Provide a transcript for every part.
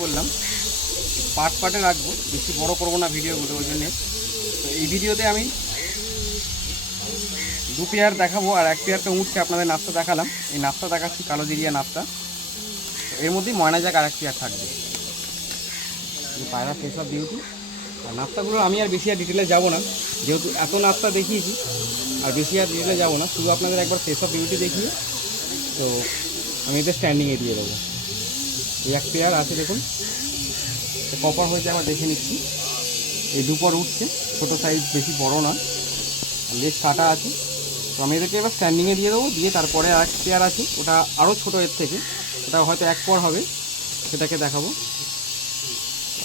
করলাম পার্ট পার্টে রাখব, বেশি বড় করব না ভিডিওগুলো ওই জন্যে। তো এই ভিডিওতে আমি দু পেয়ার দেখাবো, আর এক পেয়ার তো উঠছে আপনাদের নাস্তা দেখালাম। এই নাস্তা দেখাচ্ছি, কালো জিরিয়া নাস্তা এর মধ্যেই ময়না যাক আর এক পেয়ার থাকবে পায়রা ফেস অফ বিউটি আর নাস্তাগুলো আমি আর বেশি আর ডিটেলে যাব না। যেহেতু এত নাস্তা দেখিয়েছি, আর বেশি আর ডিটেলে যাব না। শুধু আপনাদের একবার ফেস বিউটি দেখিয়ে, তো আমি এদের স্ট্যান্ডিংয়ে দিয়ে দেবো। এক পেয়ার আছে দেখুন। কপার হয়েছে আবার দেখে নিচ্ছি। এই দুপর উঠছে, ছোটো সাইজ বেশি বড় না লেজ কাটা আছে। তো আমি এদেরকে এবার স্ট্যান্ডিংয়ে দিয়ে দেবো, দিয়ে তারপরে এক পেয়ার আছে, ওটা আরও ছোটো এর থেকে। ওটা হয়তো এক পর হবে, সেটাকে দেখাবো।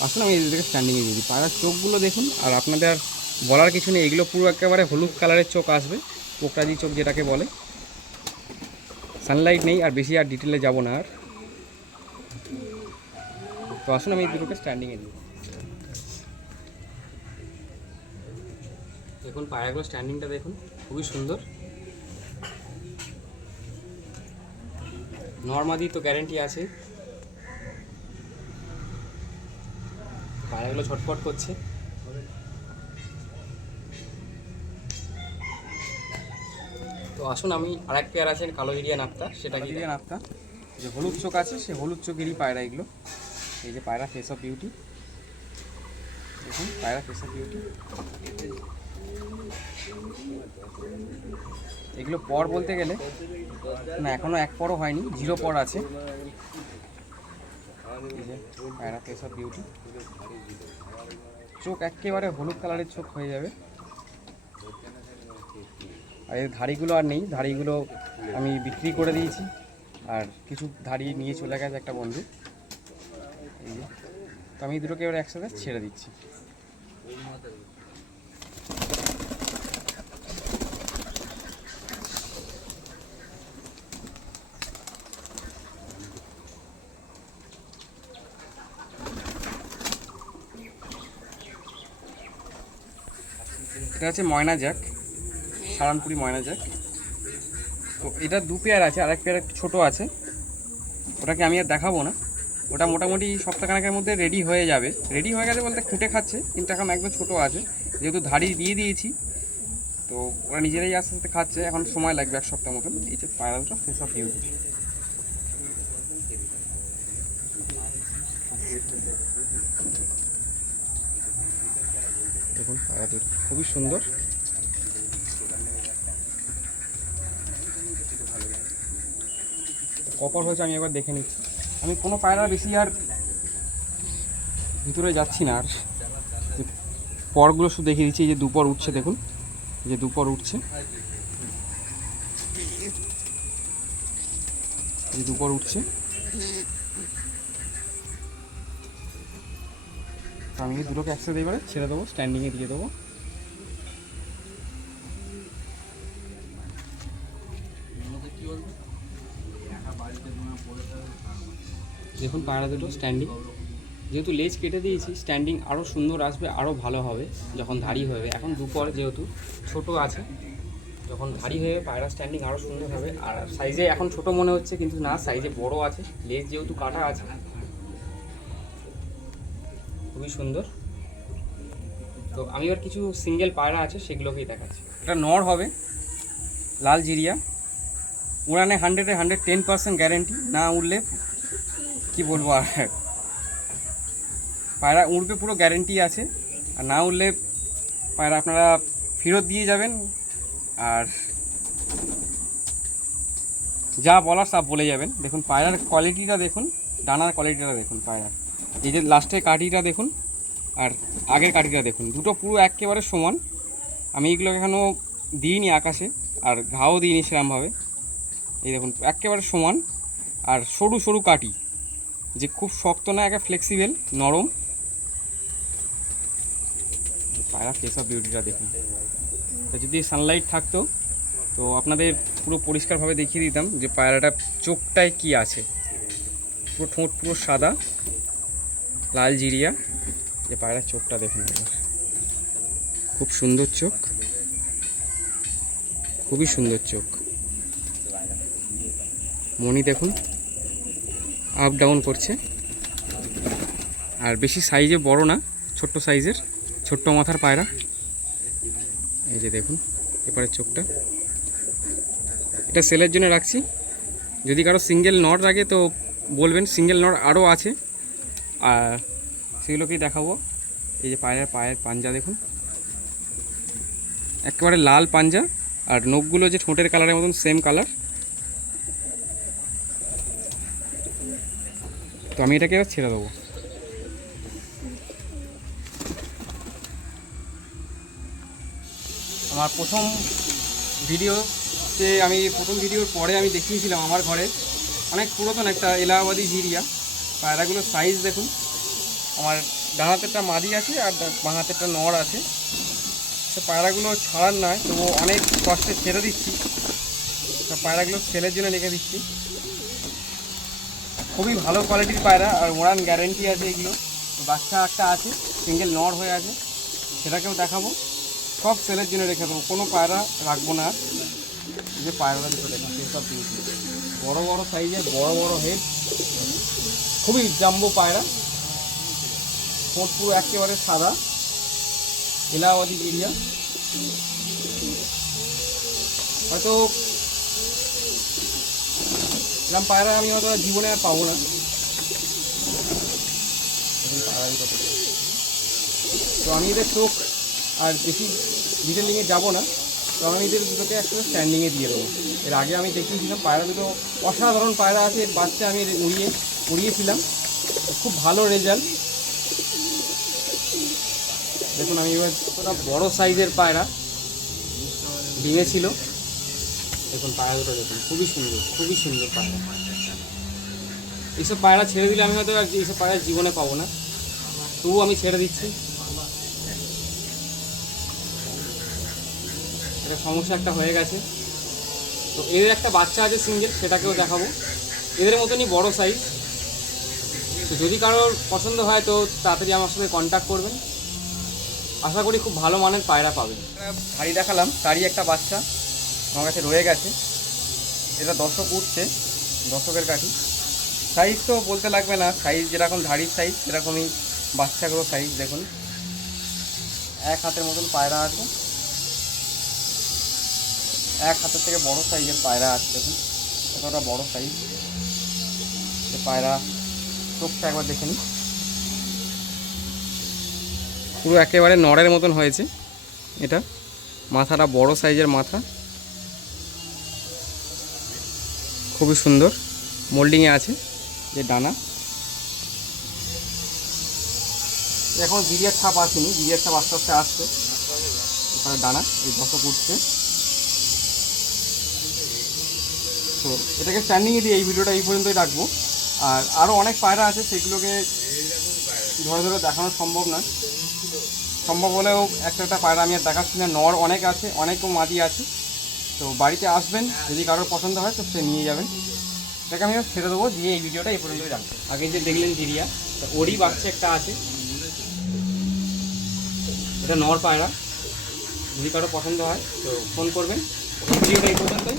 আসুন, আমি এদেরকে স্ট্যান্ডিংয়ে দিয়ে দিই। পায়রার চোখগুলো দেখুন, আর আপনাদের আর বলার কিছু নেই, এগুলো পুরো একেবারে হলুদ কালারের চোখ আসবে পোকরাজি চোখ যেটাকে বলে। সানলাইট নেই, আর বেশি আর ডিটেলে যাব না আর। আসুন আমি এই দুটোকে স্ট্যান্ডিংয়ে দিই। দেখুন পায়রাগুলো স্ট্যান্ডিংটা দেখুন খুবই সুন্দর। নর্মাদি তো গ্যারেন্টি আছে। পায়রাগুলো ছটফট করছে। তো আসুন আমি আরেক পেয়ার আছেন কালো জিরিয়া নাপ্তা সেটা জিরিয়া নাপ্তা যে হলুদ চোখ আছে সে হলুদ চোখেরই পায়রা এগুলো। এই যে পায়রা ফেস অফ বিউটি দেখুন, পায়রা ফেস অফ বিউটি এগুলো পর বলতে গেলে, না, এখনও এক পরও হয়নি, জিরো পর আছে। পায়রা ফেস অফ বিউটি চোখ একেবারে হলুদ কালারের চোখ হয়ে যাবে। আর এর ধাড়িগুলো আর নেই, ধাড়িগুলো আমি বিক্রি করে দিয়েছি। আর কিছু ধাড়ি নিয়ে চলে গেছে একটা বন্ধু। তো আমি দুটোকে এবার একসাথে ছেড়ে দিচ্ছি। এটা হচ্ছে ময়না জ্যাক সারানপুরি ময়না জ্যাক তো এটা দু পেয়ার আছে আর এক পেয়ার একটু ছোটো আছে। ওটাকে আমি আর দেখাবো না। ওটা মোটামুটি সপ্তাহখানেকের মধ্যে রেডি হয়ে যাবে। রেডি হয়ে গেছে বলতে খুঁটে খাচ্ছে, কিন্তু এখন একদম ছোটো আছে। যেহেতু ধাড়ি দিয়ে দিয়েছি, তো ওরা নিজেরাই আস্তে আস্তে খাচ্ছে। এখন সময় লাগবে এক সপ্তাহ মতন। এই যে পায়রালটা ফেস অফ ইউজ দেখুন খুবই সুন্দর। কপার হয়েছে, আমি একবার দেখে নিচ্ছি। আমি কোনো পায়রা বেশি আর ভিতরে যাচ্ছি না আর। পরগুলো শুধু দেখিয়ে দিচ্ছি যে দুপর উঠছে দেখুন যে দুপর উঠছে। যে দুপর উঠছে। আমি দুটোকে একসাথে এবারে ছেড়ে দেবো স্ট্যান্ডিংয়ে দিয়ে দেবো। দেখুন পায়রা দুটো স্ট্যান্ডিং যেহেতু লেজ কেটে দিয়েছি স্ট্যান্ডিং আরও সুন্দর আসবে আরও ভালো হবে, যখন ধাড়ি হবে এখন দুপর যেহেতু ছোট আছে, যখন ধাড়ি হয়ে পায়রা স্ট্যান্ডিং আরও সুন্দর হবে। আর সাইজে এখন ছোট মনে হচ্ছে, কিন্তু না সাইজে বড় আছে লেজ যেহেতু কাটা আছে, খুবই সুন্দর। তো আমি এবার কিছু সিঙ্গেল পায়রা আছে, সেগুলোকেই দেখাচ্ছি। এটা নর হবে লাল জিরিয়া উড়ানে হান্ড্রেডে হান্ড্রেড টেন পার্সেন্ট গ্যারেন্টি না উঠলে কি বলব আর? পায়রা উড়বে পুরো গ্যারেন্টি আছে। আর না উঠলে পায়রা আপনারা ফেরত দিয়ে যাবেন। আর যা বলার সব বলে যাবেন। দেখুন, পায়রার কোয়ালিটিটা দেখুন, ডানার কোয়ালিটিটা দেখুন পায়রার এই যে লাস্টের কাঠিটা দেখুন, আর আগের কাঠিটা দেখুন। দুটো পুরো একেবারে সমান। আমি এগুলো এখনও দিইনি আকাশে, আর ঘাও দিইনি সেরমভাবে। এই দেখুন, একেবারে সমান। আর সরু সরু কাটি যে খুব শক্ত না, একে ফ্লেক্সিবল নরম। পায়রা ফেস অফ বিউটিটা দেখুন। যদি সানলাইট থাকতো, তো আপনাদের পুরো পরিষ্কারভাবে দেখিয়ে দিতাম যে পায়রাটা চোখটায় কি আছে। পুরো ঠোঁট পুরো সাদা, লাল জিরিয়া। যে পায়রার চোখটা দেখুন খুব সুন্দর চোখ। খুবই সুন্দর চোখ। মনি দেখুন। আপ ডাউন করছে। আর বেশি সাইজে বড় না, ছোট্ট সাইজের ছোট্ট মাথার পায়রা। এই যে দেখুন, এপারের চোখটা। এটা সেলের জন্য রাখছি। যদি কারও সিঙ্গেল নট লাগে তো বলবেন সিঙ্গেল নট আরও আছে। আর সেগুলোকেই দেখাবো। এই যে পায়ের পায়ের পাঞ্জা দেখুন। একেবারে লাল পাঞ্জা। আর নখগুলো যে ঠোঁটের কালারের মতন সেম কালার আমি এটাকে এবার ছেড়ে দেবো। আমার প্রথম ভিডিওতে আমি, প্রথম ভিডিওর পরে আমি দেখিয়েছিলাম আমার ঘরে। অনেক পুরাতন একটা এলাহাবাদি জিরিয়া পায়রাগুলোর সাইজ দেখুন। আমার ডান হাতেরটা মাদি আছে আর ডা- বাঁ হাতেরটা নড় আছে। তো পায়রাগুলো ছাড়ার নয় তবু অনেক কষ্টে ছেড়ে দিচ্ছি। পায়রাগুলো সেলের জন্য রেখে দিচ্ছি। খুবই ভালো কোয়ালিটির পায়রা, আর ওড়ান গ্যারেন্টি আছে এগুলো। বাচ্চা একটা আছে সিঙ্গেল নড় হয়ে আছে, সেটাকেও দেখাবো। সব সেলের জন্য রেখে দেবো, কোনো পায়রা রাখব না। যে পায়রা দেখুন সেসব জিনিস। বড় বড় সাইজের বড় বড় হেড খুবই জাম্বো পায়রা। ঠোঁট পুরো একেবারে সাদা। এলাহাবাদি এরিয়া হয়তো এরকম পায়রা আমি হয়তো জীবনে আর পাবো না। তো আমি এদের চোখ আর বেশি ডিটেলিংয়ে যাব না। তো আমি এদের দুটোকে একটা স্ট্যান্ডিংয়ে দিয়ে দেবো। এর আগে আমি দেখিয়েছিলাম পায়রা দুটো অসাধারণ পায়রা আছে। এর বাচ্চা আমি উড়িয়ে, উড়িয়েছিলাম। খুব ভালো রেজাল্ট দেখুন, আমি এবার কতটা বড় সাইজের পায়রা ডিঙে ছিল দেখুন পায়রা দুটো দেখুন, খুবই সুন্দর খুবই সুন্দর পায়রা। এইসব পায়রা ছেড়ে দিলে আমি হয়তো এইসব পায়রা জীবনে পাবো না। তবু আমি ছেড়ে দিচ্ছি। এটা সমস্যা একটা হয়ে গেছে। তো এদের একটা বাচ্চা আছে সিঙ্গেল সেটাকেও দেখাবো। এদের মতনই বড় সাইজ তো যদি কারোর পছন্দ হয় তো তাড়াতাড়ি আমার সাথে কন্ট্যাক্ট করবেন। আশা করি খুব ভালো মানের পায়রা পাবেন। হাড়ি দেখালাম তারই একটা বাচ্চা। আমার কাছে রয়ে গেছে। এটা দর্শক উঠছে, দর্শকের কাঠি। সাইজ তো বলতে লাগবে না সাইজ যেরকম ধাড়ির সাইজ সেরকমই বাচ্চাগুলো সাইজ দেখুন। এক হাতের মতন পায়রা আছে। এক হাতের থেকে বড় সাইজের পায়রা আছে, দেখুন। কতটা বড় সাইজ পায়রা, চোখটা একবার দেখে নিই পুরো একেবারে নড়ের মতন হয়েছে এটা। মাথাটা বড় সাইজের মাথা। খুবই সুন্দর। মোল্ডিংয়ে আছে যে ডানা। এখন জিরিয়ার ছাপ আসেনি জিরিয়ার ছাপ আস্তে আস্তে আসছে। এখানে ডানা, এই দশক উঠছে তো এটাকে স্ট্যান্ডিংয়ে দিয়ে এই ভিডিওটা এই পর্যন্তই রাখব। আর আরও অনেক পায়রা আছে, সেগুলোকে ধরে ধরে দেখানো সম্ভব নয়। সম্ভব হলেও একটা একটা পায়রা আমি আর দেখাচ্ছি না। নর অনেক আছে অনেকও মাদি আছে। তো বাড়িতে আসবেন, যদি কারোর পছন্দ হয় তো সে নিয়ে যাবেন। সেটাকে আমি ছেড়ে দেবো, দিয়ে এই ভিডিওটা এই পর্যন্তই রাখব আগে যে দেখলেন জিরিয়া, তো ওরই বাচ্চা একটা আছে। এটা নর পায়রা। যদি কারও পছন্দ হয় তো ফোন করবেন। ভিডিওটা এই পর্যন্তই।